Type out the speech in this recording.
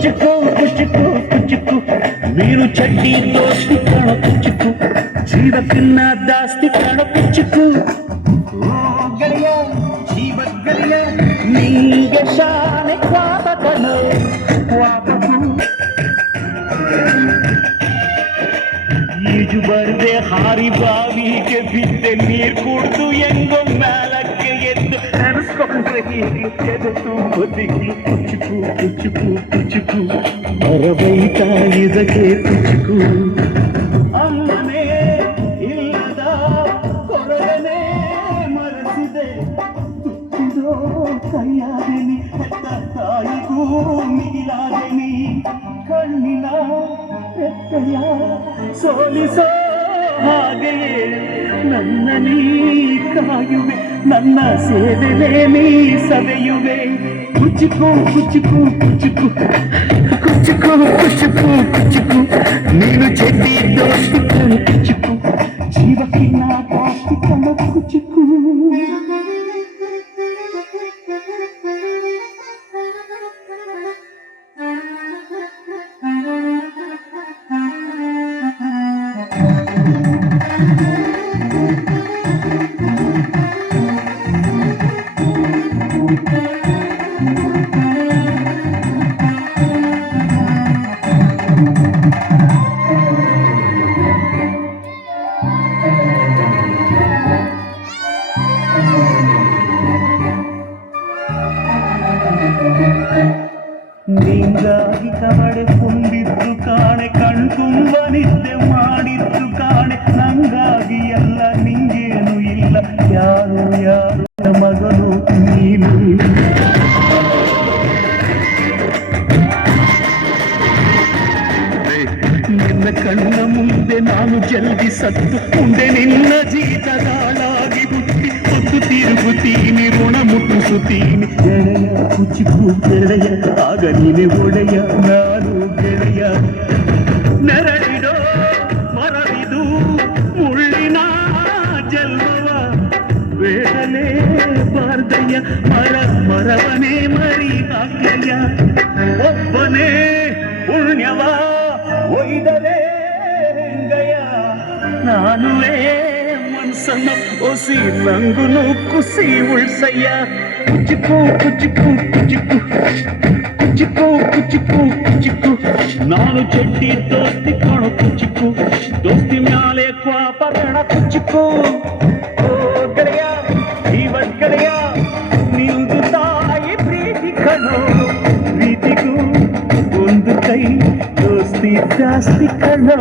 ಕುಚ್ಚುಕು ಕುಚ್ಚುಕು ಕುಚ್ಚುಕು ನೀನು ಚಡ್ಡಿ ದೋಸ್ತಿ ಕಾಣೋ ಕುಚ್ಚುಕು ಜೀವಕ್ಕಿನ್ನ ಜಾಸ್ತಿ ಕಾಣೋ ಕುಚ್ಚುಕು ಗೆಳೆಯ ಜೀವ ಗೆಳೆಯ ನಿಂಗೆ ಶಾನೆ ಕ್ವಾಪ ಕಣೋ ಕ್ವಾಪಕು ಈಜು ಬರ್ದೆ ಹಾರಿ ಬಾವಿಗೆ ಬಿದ್ದೆ ನೀರ್ ಕುಡ್ದು ಹೆಂಗೋ ಮ್ಯಾಲಕ್ಕೆ ಎದ್ದು ನೆನೆಸ್ಕೊಂಡ್ರೆ ಈಗಲು ತುಂಬಿಗ್ಲು ಕುಚ್ಚುಕು ಕುಚ್ಚುಕು ಕುಚ್ಚುಕು ಮರಬೈತ ಇದಕ್ಕೆ ಕುಚ್ಚುಕು ಅಮ್ಮನೇ ಇಲ್ಲದ ಕೊರಗನೆ ಮರೆಸಿದೆ ತುತ್ತಿದೋ ಕೈಯಾದೆನಿ ಹೆತ್ತ ತಾಯಿಗೂ ಮಿಗಿಲಾದೆನಿ ಕಣ್ಣಿನ ಎತ್ತೆಯ ಸೋಲಿಸೋ ಹಾಗೆಯೇ ನನ್ನ ನೀ ಕಾಯುವೆ ನನ್ನ ಸೇವೆಲೆ ನೀ ಸವೆಯುವೆ ಕುಚ್ಚುಕು ಕುಚ್ಚುಕು ಕುಚ್ಚುಕು ಕುಚ್ಚುಕು ಕುಚ್ಚುಕು ಕುಚ್ಚುಕು ನೀನು ಚೆಡ್ಡಿ ದೋಸ್ತಿ ಕಣ ಕುಚ್ಚುಕು ಜೀವಕ್ಕಿನ್ನ ಜಾಸ್ತಿ ಕಣ ಕುಚ್ಚುಕು ನಿಂಗಾಗಿ ಕವಡೆ ಕುಂದಿದ್ದು ಕಾಣೆ ಕಣ್ತುಂಬ ನಿದ್ದೆ ಮಾಡಿದ್ದು ಕಾಣೆ ನಂಗಾಗಿ ಎಲ್ಲ ನಿಂಗೇನು ಇಲ್ಲ ಯಾರು ಯಾರು ಮಗನು ನೀನು ನಿನ್ನ ಕಣ್ಣ ಮುಂದೆ ನಾನು ಜಲ್ದಿ ಸತ್ತು ಮುಂದೆ ನಿನ್ನ ಜೀತದಾಳಾಗಿ ಬುತ್ತಿ ಹೊತ್ತು ತಿರುಗುತ್ತೀನಿ ಋಣ ಮುಟ್ಟಿಸುತ್ತೀನಿ ಗೆಳೆಯ ಕುಚಿಕು ಗೆಳೆಯ ಆಗ ನೀನೆ ಒಡೆಯ ನಾನು ಗೆಳೆಯ ನೆರಳಿಡೋ ಮರವಿದು ಮುಳ್ಳಿನ ಜನ್ಮವ ಬೇಡಲೇ ಬಾರ್ದಯ್ಯ ಮರವನೇ ಮರಿ ಹಾಕ್ಲಯ್ಯ ಒಬ್ಬನೇ ಪುಣ್ಯವ ಒಯ್ದಲೇ ಹೆಂಗಯ್ಯ ನಾನುವೇ ಮನ್ಸನ್ನ ಒಸಿ ನಂಗುನು ಕುಸಿ ಉಳ್ಸಯ್ಯ ಕುಚ್ಚುಕು ಕುಚ್ಚುಕು ಕುಚ್ಚುಕು ಕುಚ್ಚುಕು ಕುಚ್ಚುಕು ಕುಚ್ಚುಕು ನಾನು ಚಡ್ಡಿ ದೋಸ್ತಿ ಕಾಣೋ ಕುಚ್ಚುಕು ದೋಸ್ತಿ ಮ್ಯಾಲೆ ಕ್ವಾಪ ಬೇಡ ಕುಚ್ಚುಕು ಓ ಗೆಳೆಯ ಜೀವ ಗೆಳೆಯ ನಿಂದು ತಾಯಿ ಪ್ರೀತಿ ಕಣೋ ಪ್ರೀತಿಗೂ ಒಂದು ಕೈ ದೋಸ್ತಿ ಜಾಸ್ತಿ ಕಣೋ